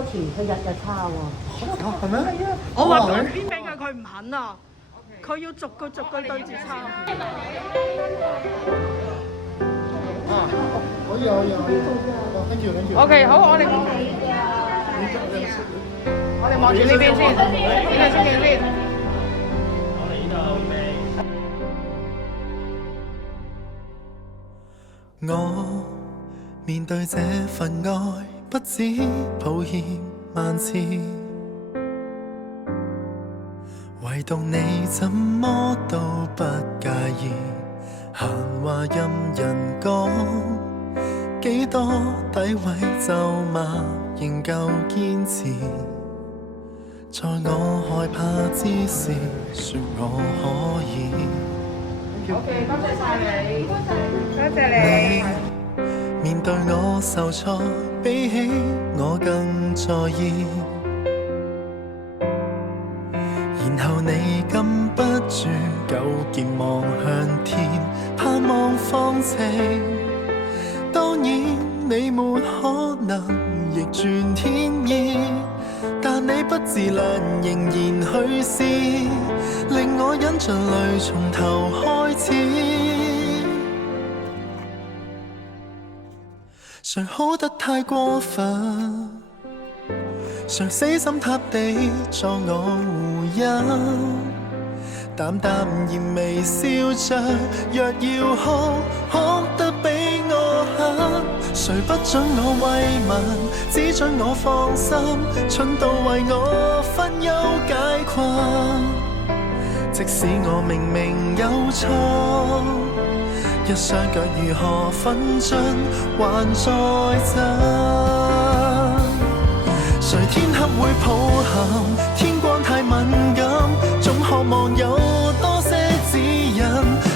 歌詞，佢日日抄喎。係咩？係啊，我話改編俾佢，佢唔肯啊！佢要逐句逐句對住抄。可以跟住。OK， 好，我哋望住呢邊先，呢個出鏡先。我面對這份愛，不止抱歉萬次，唯獨你怎麼都不介意，閒話任人講，幾多詆毀咒罵仍舊堅持，在我害怕之時，說我可以。OK， 多謝晒你，多謝你。面對我受挫，比起我更在意，然後你禁不住糾結望向天，盼望放晴。當然你沒可能逆轉天意，但你不自量仍然去試，令我忍着淚從頭開始。誰好得太過分，誰死心塌地作我護蔭，淡淡然微笑着，若要哭，哭得比我狠。誰不准我慰問，只准我放心，蠢到為我分憂解困。即使我明明有錯，一雙腳如何分進還在爭？誰天黑會抱憾？天光太敏感，總渴望有多些指引。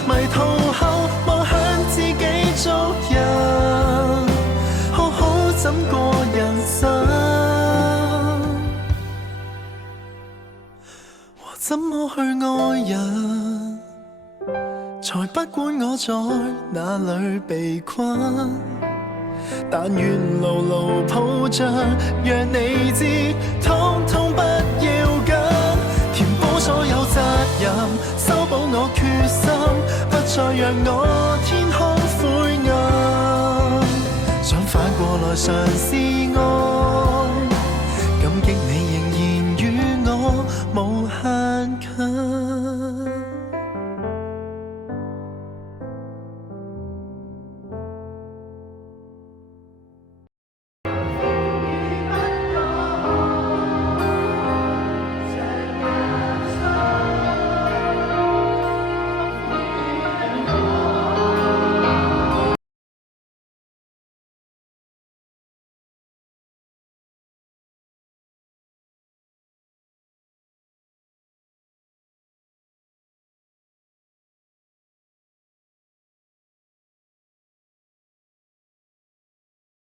迷途後望向自己做人，好好怎過人生，和怎麼去愛人。才不管我在哪裏被困，但願牢牢抱着，讓你知，通通不要緊。填補所有責任，修補我決心，不再讓我天空灰暗。想反過來嘗試愛。